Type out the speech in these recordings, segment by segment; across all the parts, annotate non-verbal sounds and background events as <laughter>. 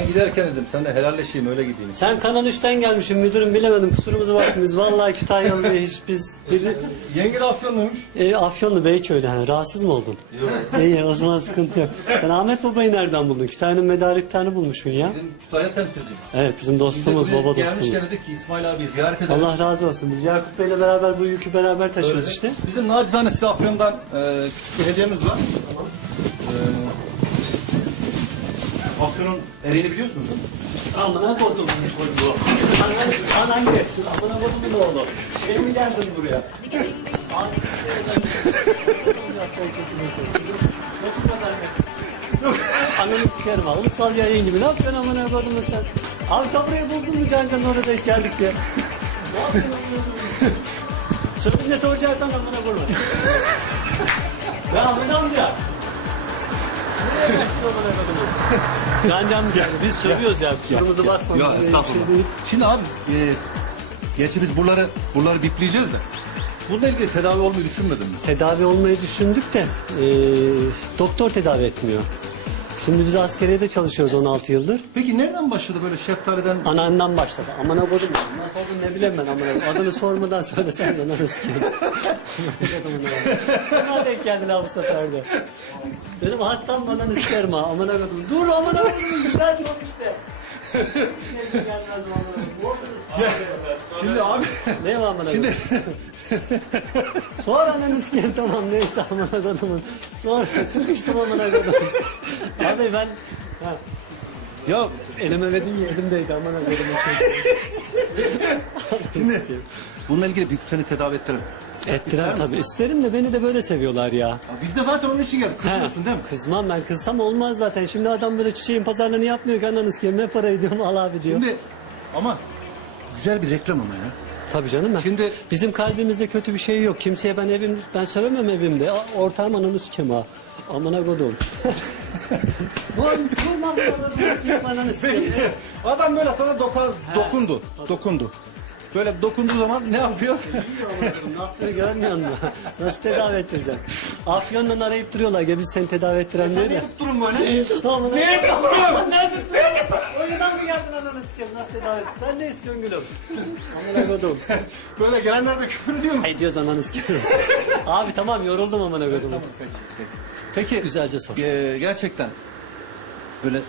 Ben giderken dedim sen de helalleşeyim öyle gideyim. Sen Kanal 3'ten gelmişsin müdürüm bilemedim kusurumuza bakma biz vallahi Kütahyalı hiç biz dedi, Yenge de Afyonluymuş. e, Afyonlu Beyköy'de hani rahatsız mı oldun? Yok. İyi o zaman sıkıntı yok. Sen Ahmet Baba'yı nereden buldun? Kütahya'nın medariklerini bulmuşsun ya. Bizim Kütahya temsilcimiz. Evet bizim Biz de dostumuz buraya baba Gelmişken dostumuz. dedik ki İsmail abi ziyaret edelim. Allah razı olsun. Biz Yakup Bey'le beraber bu yükü beraber taşıyoruz Öyle. işte. Bizim nacizane size Afyon'dan e, küçük bir hediyemiz var. E, Afyon'un ereğini biliyorsunuz değil mi? Amına kodumun çocuğu. Anan, anan gelsin. Amına kodumun oğlu. Şey mi geldin buraya? Ananı sikerim ha. Ulusal yayın gibi. Ne yapıyorsun amına kodumun sen? Abi taburayı buldun mu Can Can orada denk geldik diye. Ne yapıyorsun amına kodumun? Söyle ne soracaksan amına kodumun. Ya Ahmet amca. Can Can mı sen? Biz sövüyoruz ya. Kusurumuza bakma. Ya estağfurullah. şey. Şimdi abi e, gerçi biz buraları buraları bipleyeceğiz de. Bununla ilgili tedavi olmayı düşünmedim mi? tedavi olmayı düşündük de e, doktor tedavi etmiyor. Şimdi biz askeriyede çalışıyoruz 16 yıldır. Peki nereden başladı böyle şeftaliden? Anneannem başladı. Aman kodum. Nasıl oldu ne bileyim ben aman Adını sormadan söylesen de nasıl sikeyim. Bana denk geldiler bu sefer de. Benim hastam bana sikerim ha. Aman kodum. Dur aman kodum. Güzel çok işte. Şimdi abi Ne var amına Şimdi Sonra ananı sikeyim tamam neyse amına kodumun. Sonra sıkıştım amına kodum. <laughs> Abi ben ha, ya elime vedin yerimdeydi amına kodumun şimdi bununla ilgili bir seni tedavi ettirelim. Ettiren tabii isterim de beni de böyle seviyorlar ya. Ya biz de zaten onun için geldik. Kızmıyorsun He, değil mi? Kızmam ben kızsam olmaz zaten. Şimdi adam böyle çiçeğin pazarlığını yapmıyor ki ananı sikeyim ne para ediyorum al abi diyor. Şimdi ama güzel bir reklam ama ya. Tabii canım ben. Şimdi Bizim kalbimizde kötü bir şey yok. Kimseye ben evim ben söylemem evimde. A- Ortağım ananı sikeyim ha. Amına kodum. Bu durma bu ananı sikeyim. adam böyle sana doka- dokundu. Dokundu. Böyle dokunduğu zaman ne yapıyor? Ne yaptığını görmüyor musun? Nasıl tedavi ettireceksin? Afyon'dan arayıp duruyorlar. Gel biz seni tedavi ettiren diyor ya. Durun böyle. Neye dokunuyorsun? Ne tutuyorsun? Oyundan mı geldin ananı sikeyim? Nasıl tedavi? Sen ne istiyorsun gülüm? Amına kodum. <laughs> Böyle gelenler de küfür ediyor mu? Ay diyoruz ananı sikeyim. Abi tamam yoruldum amına kodum. Peki Güzelce sor. e, gerçekten böyle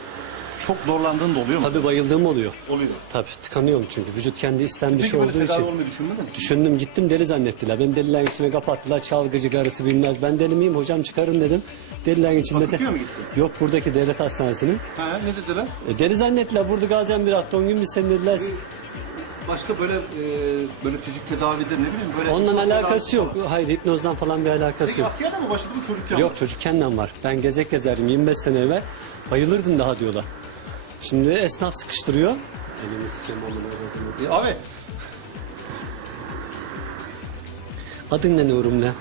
çok zorlandığın da oluyor mu? Tabii bayıldığım oluyor. Oluyor. Tabii tıkanıyorum çünkü. Vücut kendi isten Peki böyle olduğu tedavi için. olmayı düşünmedin mi? Düşündüm gittim deli zannettiler. Beni delilerin içine kapattılar. Çalgıcı karısı bilmez. Ben deli miyim hocam çıkarın dedim. Delilerin içinde de... Bakırköy'e mi gittin? Yok buradaki devlet hastanesinin. Ha, ne dediler? E, deli zannettiler. Burada kalacağım bir hafta. 10 gün biz seni dediler. Başka böyle e, böyle fizik tedavide ne bileyim böyle... Çok alakası yok. Hayır hipnozdan falan bir alakası Peki yok. Akya'da mı başladı mı çocukken? mi? Yok çocukkenden var. Ben gezek gezerdim 25 sene evvel. Bayılırdın daha diyorlar. Şimdi esnaf sıkıştırıyor. Elini sikeyim. E, abi Adın ne Nurum ne?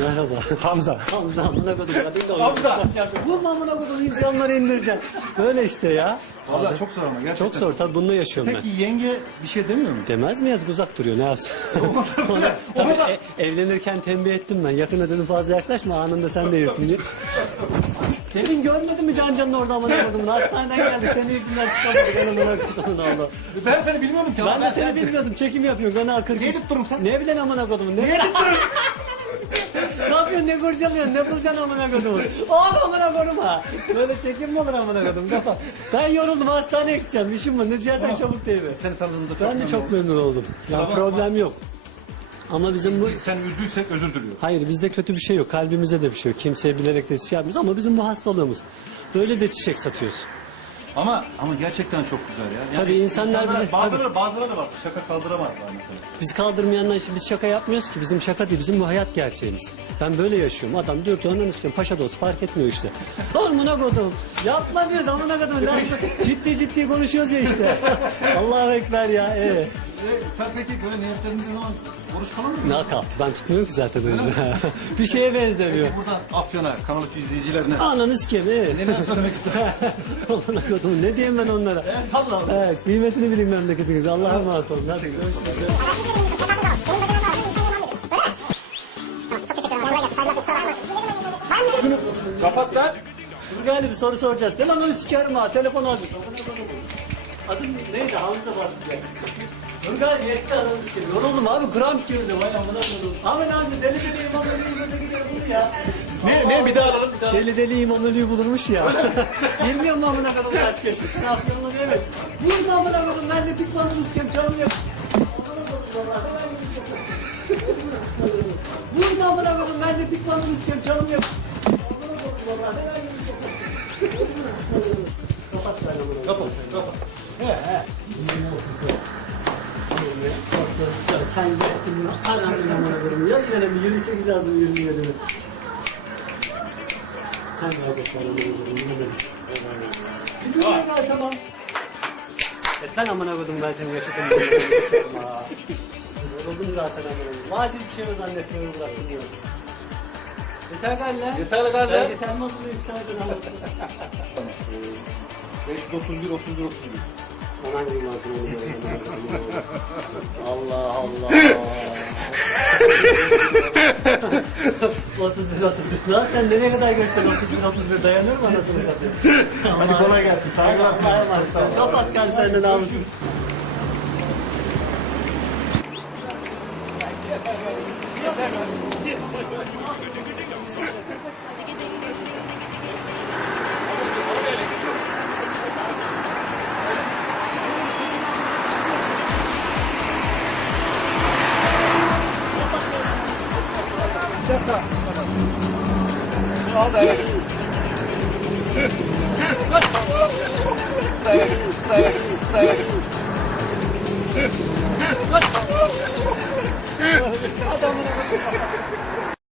Merhaba. Hamza. Hamza amına kodum. Adın da Hamza. Vurma amına kodum insanları indireceksin. Böyle işte ya. Abla çok zor ama gerçekten. Çok zor tabii bununla yaşıyorum ben. Peki yenge bir şey demiyor mu? Demez mi yazık uzak duruyor ne yapsın? <laughs> Ona, o tabii e- evlenirken tembih ettim ben. Yakına dedim fazla yaklaşma anında sen de yersin diye. <laughs> Demin görmedin mi Can Can'ın orada amına kodumun? <laughs> Hastaneden geldi seni yüzünden çıkamadı. Ben amına. Ben seni bilmiyordum ki. Ben de seni bilmiyordum. Çekim yapıyorsun. Kanal 43. Ne edip durun sen? Ne bilen amına kodumun? Ne Ne durun? <laughs> ne yapıyorsun? Ne kurcalıyorsun? Ne bulacaksın amına kodumun? Oğlum amına kodum ha. Böyle çekim mi olur amına kodum? Kafa. Ben yoruldum hastaneye gideceğim. İşim var. Ne diyeceksen çabuk mi? Seni tanıdığımda çok Ben de memnun çok oldum. memnun oldum. Yani Tamam. problem yok. Ama bizim bu... Biz sen üzdüysek özür diliyorum. Hayır bizde kötü bir şey yok. Kalbimize de bir şey yok. Kimseye bilerek de şey yapmıyoruz ama bizim bu hastalığımız. Böyle de çiçek satıyoruz. Ama ama gerçekten çok güzel ya. Yani Tabii insanlar bize- bazıları bazıları da var. Şaka kaldıramazlar mesela. Biz kaldırmayanlar için biz şaka yapmıyoruz ki. Bizim şaka değil. Bizim bu hayat gerçeğimiz. Ben böyle yaşıyorum. Adam diyor ki ananı sikeyim paşa dost fark etmiyor işte. <laughs> Amına kodum. Yapma diyoruz amına kodum. Lan ciddi ciddi konuşuyoruz ya işte. <laughs> Allahu Ekber ya. Ee. Sen peki böyle niyetlerinde zaman oruç kalır mı? Ne kalktı? Ben tutmuyorum ki zaten o yüzden. <laughs> bir şeye benzemiyor. Peki buradan Afyon'a, Kanal 3 izleyicilerine Ananı sikeyim. Ee. neler söylemek <laughs> istersin? Amına. Ne diyeyim ben onlara? e, salla abi. Evet, kıymetini bilin memleketiniz. Allah'a emanet olun. Hadi görüşürüz. Kapat lan. Turgay'la bir soru soracağız. Değil mi? Onu sikerim ha. Telefon alacağız. Adın neydi? Hamza vardı. Turgay yetti adamı sikerim. Yoruldum abi. Kramp girdi. Vay amına koydum. Ahmet abi deli deli imam gidiyor bunu ya. Ne, ne bir daha alalım bir daha alalım. Deli deli imam ölüyü bulurmuş ya. <laughs> Bilmiyor mu amına yaşasın. Ne yapıyorsun onu evet. Burada amına koydum. Ben de tıklandım sikem. Canım yok. Burada amına koydum. Ben de tıklandım sikem. Canım yok. Kapat sen amına koydum. Kapat kapat. Sen gittin anamın amına koyayım. Yaz gene bir 28 yazdım 27 mi? Sen kardeş amına koyayım. Gidiyorum ya tamam. E sen amına koydum ben seni yaşadım. <laughs> Yoruldum zaten amına koyayım. Vacil bir şey mi zannetmiyorum bıraktım diyorum. Yeter galiba. Yeter galiba. Belgesel nasıl bir iptal edin anlasın. 531 31 31. Bakın onu böyle. Allah Allah. 31 31. Zaten nereye kadar götüreceksin 31 31 dayanıyor mu anasını satayım? Hadi kolay gelsin. Saygılar emanet. Kapat gel sen de namussuz. Al da evet. Dayak, dayak, dayak.